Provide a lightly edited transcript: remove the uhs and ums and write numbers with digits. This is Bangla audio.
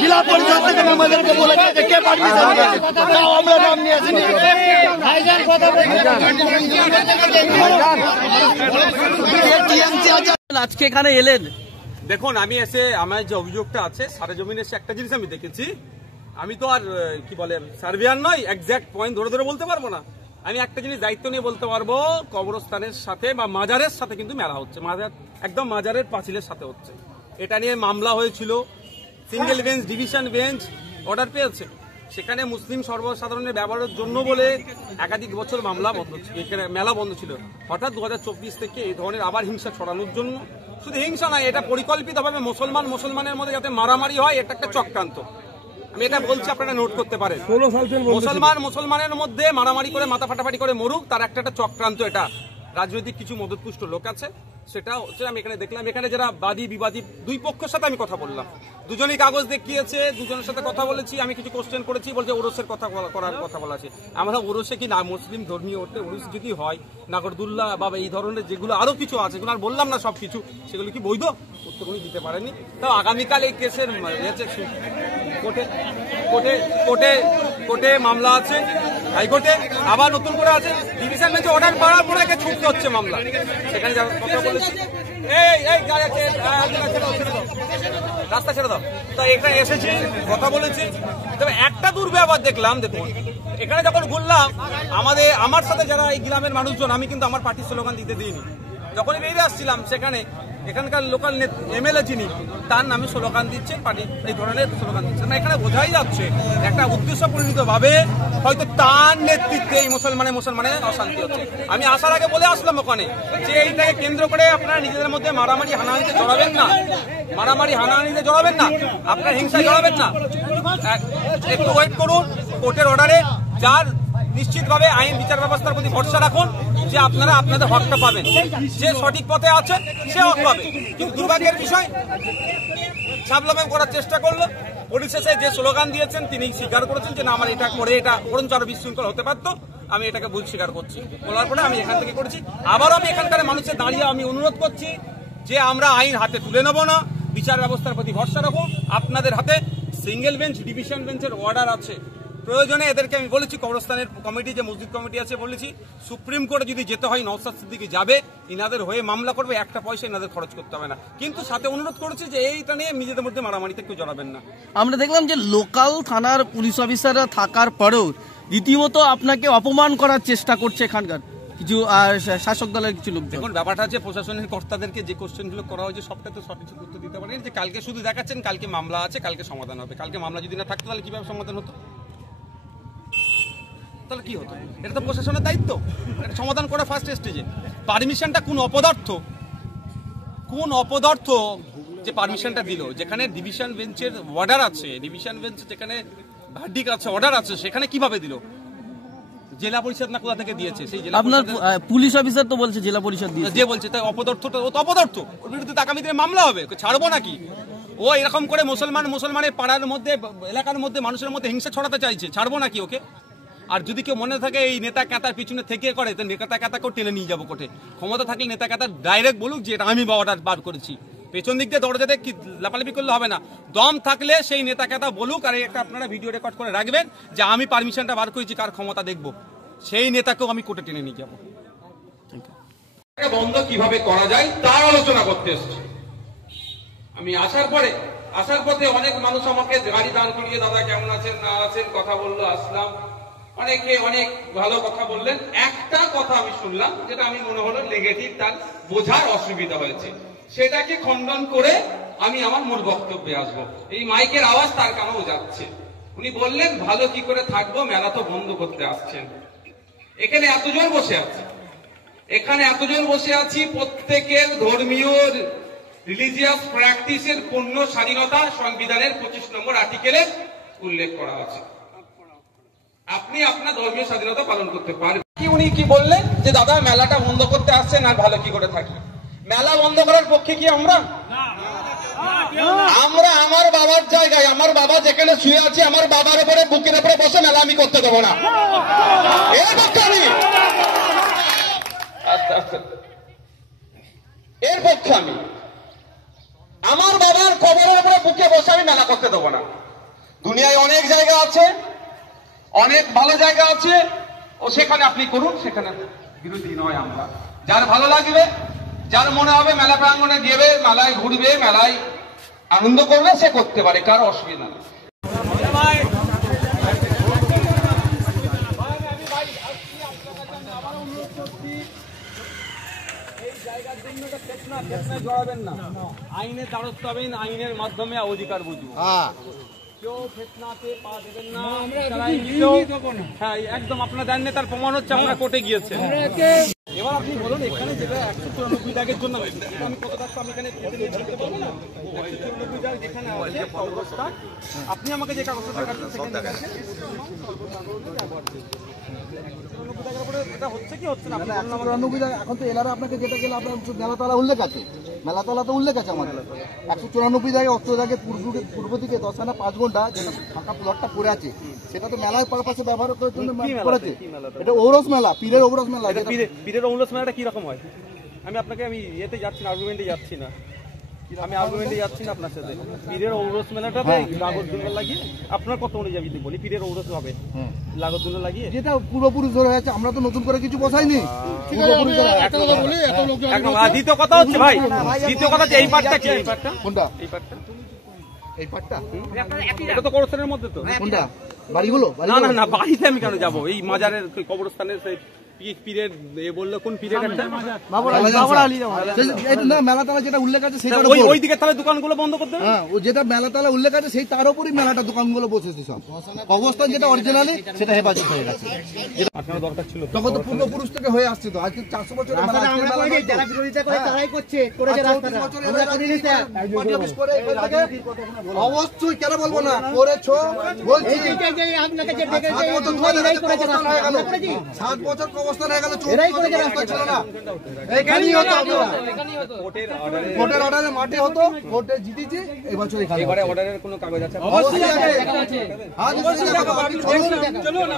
জেলা পরিষদ থেকে আমাদেরকে বলেছে যে কে পারমিশন দিয়েছে, তাও আমরা নাম নিয়ে আসিনি। আজকে এখানে এলেন, দেখুন আমি এসে আমার যে অভিযোগটা আছে সারেজমিনে এসে একটা জিনিস আমি দেখেছি। আমি তো আর কি বলে সার্ভেয়ার নয়, এক্সাক্ট পয়েন্ট ধরে ধরে বলতে পারবো না। আমি একটা জিনিস দায়িত্ব নিয়ে বলতে পারবো, কবরস্থানের সাথে বা মাজারের সাথে কিন্তু মেলা হচ্ছে, মাজার একদম মাজারের পাঁচিলের সাথে হচ্ছে। এটা নিয়ে মামলা হয়েছিল, single bench division bench order পেয়েছে। সেখানে মুসলিম সর্বসাধারণের ব্যবহারের জন্য বলে একাধিক বছর মামলা বন্ধ ছিল, এখানে মেলা বন্ধ ছিল। হঠাৎ 2024 থেকে এই ধরনের আবার হিংসা ছড়ানোর জন্য, শুধু হিংসা নয়, এটা পরিকল্পিতভাবে মুসলমানের মধ্যে যাতে মারামারি হয়, এটা একটা চক্রান্ত। আমি এটা বলছি, আপনারা নোট করতে পারেন। মুসলমানের মধ্যে মারামারি করে মাথা ফাটাফাটি করে মরুক, তার একটা চক্রান্ত। এটা রাজনৈতিক কিছু মদতপুষ্ট লোক আছে, সেটা হচ্ছে আমি এখানে দেখলাম। এখানে যারা বাদী বিবাদী দুই পক্ষের সাথে আমি কথা বললাম, দুজনই কাগজ দেখিয়েছে, দুজনের সাথে কথা বলেছি। আমি কিছু কোশ্চেন করেছি, বলছে ওরসের কথা করার কথা বলা আছে। আমরা ওরসে কি না মুসলিম ধর্মীয় ওঠে, ওরস যদি হয় নাগরদুল্লাহ বা এই ধরনের যেগুলো আরো কিছু আছে, যেগুলো আর বললাম না সবকিছু, সেগুলো কি বৈধ? উত্তর উনি দিতে পারেনি। তো আগামীকাল এই কেসের কোর্টে মামলা আছে, হাইকোর্টে আবার নতুন করে আছে, ডিভিশন বেঞ্চে অর্ডার করার পরে ছুটতে হচ্ছে মামলা। সেখানে কথা বলেছি, রাস্তা ছেড়ে দাও। তো এখানে এসেছি, কথা বলেছি। তবে একটা দুর্ব্যবহার দেখলাম। দেখুন, এখানে যখন ঘুরলাম, আমার সাথে যারা এই গ্রামের মানুষজন, আমি কিন্তু আমার পার্টির স্লোগান দিতে দিইনি। যখনই বেরিয়ে আসছিলাম, সেখানে এখানকার লোকাল এমএলএ যিনি, তার নামে স্লোগান দিচ্ছেন, পার্টি এই ধরনের স্লোগান দিচ্ছেন। এখানে বোঝাই যাচ্ছে একটা উদ্দেশ্য পরিণত ভাবে হয়তো তার নেতৃত্বে এই মুসলমানের অশান্তি হচ্ছে। আমি আসার আগে বলে আসলাম ওখানে যে এইটাকে কেন্দ্র করে আপনারা নিজেদের মধ্যে মারামারি হানাহানিতে জড়াবেন না, আপনারা হিংসায় জড়াবেন না। একটু ওয়েট করুন, কোর্টের অর্ডারে যার নিশ্চিতভাবে আইন বিচার ব্যবস্থার প্রতি ভরসা রাখুন যে আপনারা আপনাদের হকটা পাবেন। যে সঠিক পথে আছে সে হক পাবে। কিন্তু দুর্ভাগ্যের বিষয়, সাবলামেম করার চেষ্টা করলো, পরিশেষে যে স্লোগান দিয়েছেন তিনি স্বীকার করেছেন যে না, আমার এটা করে এটা বরঞ্চ আরো বিশৃঙ্খল হতে পারতো, আমি এটাকে ভুল স্বীকার করছি। বলার পরে আমি এখান থেকে করেছি। আবারও আমি এখানকার মানুষের দাঁড়িয়ে আমি অনুরোধ করছি যে আমরা আইন হাতে তুলে নেব না, বিচার ব্যবস্থার প্রতি ভরসা রাখো। আপনাদের হাতে সিঙ্গেল বেঞ্চ ডিভিশন বেঞ্চের অর্ডার আছে। প্রয়োজনে এদেরকে আমি বলেছি, কবরস্থানের কমিটি যে মসজিদ কমিটি আছে, বলেছি সুপ্রিম কোর্টে যদি যেতে হয় নওশাদ সিদ্দিকী যাবে, ইনাদের হয়ে মামলা করবে, একটা পয়সা ইনাদের খরচ করতে হবে না। কিন্তু সাথে অনুরোধ করেছি যে এইটা নিয়ে নিজেদের মধ্যে মারামারিতে কেউ জড়াবেন না। আমরা দেখলাম যে লোকাল থানার পুলিশ অফিসাররা থাকার পরেও রীতিমতো আপনাকে অপমান করার চেষ্টা করছে এখানকার কিছু শাসক দলের কিছু লোক। দেখুন, ব্যাপারটা হচ্ছে প্রশাসনের কর্তাদেরকে যে কোশ্চেনগুলো করা হয়েছে সবটা তো সঠিক উত্তর দিতে পারেন। যে কালকে শুধু দেখাচ্ছেন কালকে মামলা আছে, কালকে সমাধান হবে। কালকে মামলা যদি না থাকতো তাহলে কিভাবে সমাধান হতো? তাহলে কি হতো? এটা তো প্রশাসনের দায়িত্ব, এটা সমাধান করা ফার্স্ট স্টেজে। পারমিশনটা কোন অপদার্থ যে পারমিশনটা দিল, যেখানে ডিভিশন বেঞ্চের অর্ডার আছে, ডিভিশন বেঞ্চ যেখানে ভার্ডিক্ট আছে, অর্ডার আছে, সেখানে কিভাবে দিল? জেলা পরিষদ না কোথা থেকে দিয়েছে? সেই জেলা আপনার পুলিশ অফিসার তো বলছে জেলা পরিষদ দিয়েছে। যে বলছে তাই অপদার্থটা, ও তো অপদার্থ, ওর বিরুদ্ধে আগামী দিনে মামলা হবে, ছাড়বো নাকি? ও এরকম করে মুসলমানের পাড়ার মধ্যে, এলাকার মধ্যে, মানুষের মধ্যে হিংসা ছড়াতে চাইছে, ছাড়বো নাকি ওকে? আর যদি কেউ মনে থাকে এই নেতা কাতার পিছনে থেকে করে, তো নেতা কাতাকেও টেনে নিয়ে যাবো কোর্টে। ক্ষমতা থাকলে নেতা কাতার ডাইরেক্ট বলুক যে এটা আমি অর্ডার বার করেছি। পেছন দিক দিয়ে দরজাতে কি লাপালাপি করলে হবে না। দম থাকলে সেই নেতা কাতা বলুক, আর একটা আপনারা ভিডিও রেকর্ড করে রাখবেন যে আমি পারমিশনটা বার করেছি, কার ক্ষমতা দেখবো, সেই নেতাকেও আমি কোর্টে টেনে নিয়ে যাবো। বন্ধ কিভাবে করা যায় তার আলোচনা করতে এসেছি। আমি আসার পথে অনেক মানুষ আমাকে গাড়ি দাঁড় করিয়ে দাদা কেমন আছেন না আছেন কথা বললো, আসলাম, অনেকে অনেক ভালো কথা বললেন। একটা কথা আমি শুনলাম যেটা আমি মনে হলো নেগেটিভ, তার বোঝার অসুবিধা হয়েছে, সেটাকে খণ্ডন করে আমি আমার মূল বক্তব্যে আসবো। এই মাইকের আওয়াজ তার কানেও যাচ্ছে। উনি বললেন ভালো কি করে থাকবো, মেলা তো বন্ধ করতে আসছেন। এখানে এতজন বসে আছি, প্রত্যেকের ধর্মীয় রিলিজিয়াস প্র্যাকটিসের পূর্ণ স্বাধীনতা সংবিধানের 25 নম্বর আর্টিকেলে উল্লেখ করা আছে। আপনি আপনার ধর্মীয় স্বাধীনতা পালন করতে পারবেন। উনি কি বললেন যে দাদা মেলাটা বন্ধ করতে আসছেন, আর ভালো কি করে থাকি? মেলা বন্ধ করার পক্ষে কি আমরা আমার বাবার জায়গায়, আমার বাবা যেখানে শুয়ে আছে, আমার বাবার উপরে বুকের উপরে বসে মেলা আমি করতে দেবো না। এর পক্ষে আমি আমার বাবার কবরের উপরে বুকে বসে আমি মেলা করতে দেবো। দেবো না। দুনিয়ায় অনেক জায়গা আছে, অনেক ভালো জায়গা আছে, ও সেখানে আপনি করুন, সেখানে বিরোধী নয় আমরা। যার ভালো লাগবে, যার মনে হবে মেলা প্রাঙ্গণে যাবে, মেলায় ঘুরবে, মেলায় আনন্দ করবে, সে করতে পারে, কারো অসুবিধা নেই। আইনের দ্বারস্থ হবেন, আইনের মাধ্যমে অধিকার বুঝবো। কেউ ফেতনাতে পা দেবেন না, হ্যাঁ একদম আপনার দেন তার প্রমাণ হচ্ছে আমরা কোর্টে গিয়েছে। এবার আপনি বলুন এখানে যেটা 194 দাগের জন্য আমি কত দাগ আমি এখানে বলতে পারবো না। 194 দাগ যেখানে আছে অবস্থা, আপনি আমাকে যে কাগজটা দেখাচ্ছেন সেখানে দেখাচ্ছেন 194 দাগের উপরে এটা হচ্ছে কি হচ্ছে না। 194 দাগ এখন তো এলারা আপনাকে যেটা গেলে আপনার মেলাতলা উল্লেখ আছে, মেলাতলা তো উল্লেখ আছে আমাদের 194 দাগে অস্ত্র দাগে পূর্ব দিকে 10 আনা 5 ঘন্টা যেটা ফাঁকা প্লটটা পড়ে আছে, সেটা তো মেলার পারপাসে ব্যবহার করার জন্য করেছে। এটা ঔরস মেলা, পীরের ঔরস মেলা। পীরের ঔরস মেলাটা কি রকম হয়? আমি ইয়েতে যাচ্ছি না, আর্গুমেন্টে যাচ্ছি না, আপনার সাথে। পীরের ঔরস মেলাটাতে লাগত দুটো লাগিয়ে আপনার কত অনুযায়ী বলি পীরের ঔরস হবে লাগত দুটো লাগিয়ে, যেটা পূর্বপুরুষ ধরে আছে, আমরা তো নতুন করে কিছু বসাইনি। দ্বিতীয় কথা হচ্ছে ভাই, দ্বিতীয় কথা হচ্ছে এই পার্টটা কি? এই পার্টটা কোনটা? এই পার্টটা এই পাটটা এটা তো কবরস্থানের মধ্যে তো। কোনটা? বাড়িগুলো? না না না, বাড়িতে আমি কেন যাবো? এই মাজারের কবরস্থানের সেই পীরের এ বললো কোন পীরের একটা মেলাতলা যেটা উল্লেখ আছে সেটা ওই দিকে তাহলে দোকানগুলো বন্ধ করতে হবে। হ্যাঁ, ও যেটা মেলাতলা উল্লেখ আছে সেই তার উপরই মেলাটা দোকানগুলো বসেছে সব। অবস্থান যেটা অরিজিনালি সেটা হেফাজত হয়ে গেছে। আপনার দরকার ছিল তখন তো পূর্বপুরুষ থেকে হয়ে আসছে তো, আজকে 400 বছর যারা বিরোধিতা করে তারাই করছে করেছে রাস্তাটা। অবশ্যই কেন বলবো না, করেছো বলছি। আপনাকে যে ডেকেছে 7 বছর অবস্থান হয়ে গেল, 14 অবস্থা ছিল না। এখানেই হতো, কোর্টের অর্ডারে মাঠে হতো, কোর্টে জিতেছি এবছর এখানে। এবারে অর্ডারের কোনো কাগজ আছে? অবশ্যই আছে। চলুন।